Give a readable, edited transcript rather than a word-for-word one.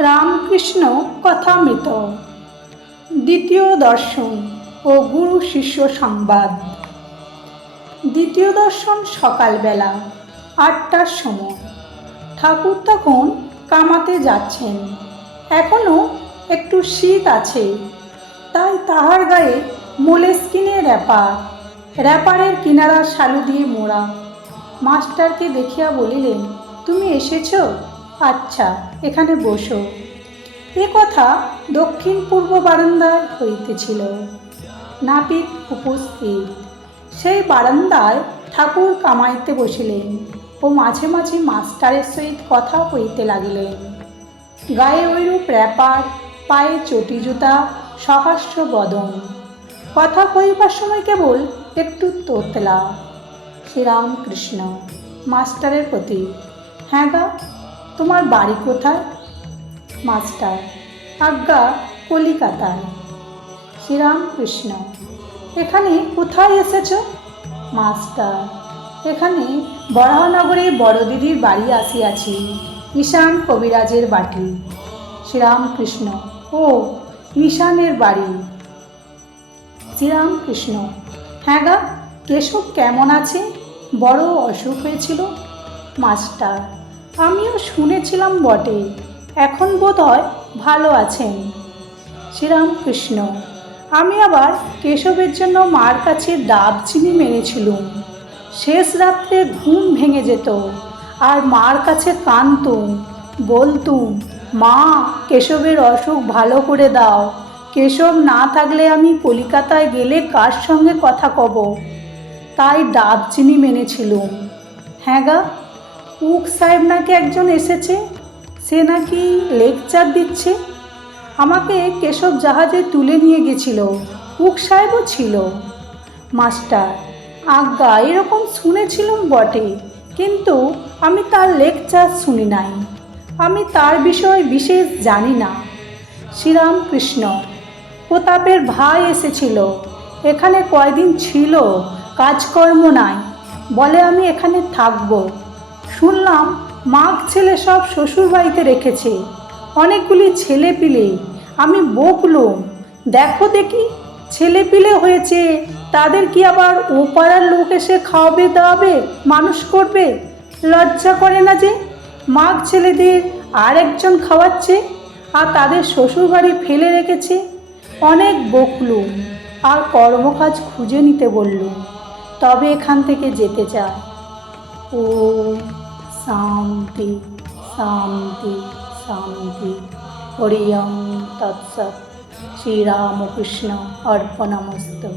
রামকৃষ্ণ কথামৃত দ্বিতীয় দর্শন ও গুরু শিষ্য সংবাদ। দ্বিতীয় দর্শন সকালবেলা 8টার সময়। ঠাকুর তখন কামাতে যাচ্ছেন। এখনও একটু শীত আছে, তাই তাহার গায়ে মোলেস্কিনের র্যাপারের কিনারা শালু দিয়ে মোড়া। মাস্টারকে দেখিয়া বলিলেন, তুমি এসেছ? আচ্ছা, এখানে বসো। এ কথা দক্ষিণ পূর্ব বারান্দায় হইতেছিল। নাপিত উপস্থিত। সেই বারান্দায় ঠাকুর কামাইতে বসিলেন ও মাঝে মাঝে মাস্টারের সহিত কথা কইতে লাগিলেন। গায়ে ঐরূপ র্যাপার, পায়ে চটি জুতা, সহাস্য বদন। কথা কইবার সময় কেবল একটু তোতলা। শ্রীরামকৃষ্ণ মাস্টারের প্রতি, হ্যাঁ গা, তোমার বাড়ি কোথায়? মাস্টার, আজ্ঞা কলিকাতায়। শ্রীরামকৃষ্ণ, এখানে কোথায় এসেছ? মাস্টার, এখানে বরাহনগরে বড় দিদির বাড়ি আসিয়াছি, ঈশান কবিরাজের বাটি। শ্রীরামকৃষ্ণ, ও ঈশানের বাড়ি। শ্রীরামকৃষ্ণ, হ্যাঁ গা, কেশব কেমন আছে? বড় অসুখ হয়েছিল। মাস্টার, আমিও শুনেছিলাম বটে, এখন বোধ হয় ভালো আছেন। শ্রীরামকৃষ্ণ, আমি আবার কেশবের জন্য মার কাছে ডাব চিনি মেরেছিলুম। শেষ রাত্রে ঘুম ভেঙে যেত, আর মার কাছে কাঁদতুম, বলতুম, মা, কেশবের অসুখ ভালো করে দাও। কেশব না থাকলে আমি কলিকাতায় গেলে কার সঙ্গে কথা কব? তাই ডাব চিনি মেনেছিলুম। হ্যাঁ গা, উক সাহেব নাকি একজন এসেছে, সে নাকি লেকচার দিচ্ছে। আমাকে কেশব জাহাজে তুলে নিয়ে গেছিল, উক সাহেবও ছিল। মাস্টার, আজ্ঞা এরকম শুনেছিলাম বটে, কিন্তু আমি তার লেকচার শুনি নাই, আমি তার বিষয়ে বিশেষ জানি না। শ্রীরামকৃষ্ণ, প্রতাপের ভাই এসেছিল, এখানে কয়দিন ছিল, কাজকর্ম নাই, বলে আমি এখানে থাকবো। শুনলাম মাগ ছেলে সব শ্বশুরবাড়িতে রেখেছে, অনেকগুলি ছেলে পিলে। আমি বকলুম, দেখো দেখি, ছেলে পিলে হয়েছে, তাদের কি আবার ও পাড়ার লোক এসে খাওয়াবে দাওয়াবে, মানুষ করবে? লজ্জা করে না যে মাগ ছেলেদের আর একজন খাওয়াচ্ছে, আর তাদের শ্বশুরবাড়ি ফেলে রেখেছে? অনেক বকলুম, আর কর্মকাজ খুঁজে নিতে বললুম, তবে এখান থেকে যেতে চায়। ও শান্তি শান্তি শান্তি। হরি ওম তৎসৎ। শ্রীরামকৃষ্ণ অর্পণমস্তু।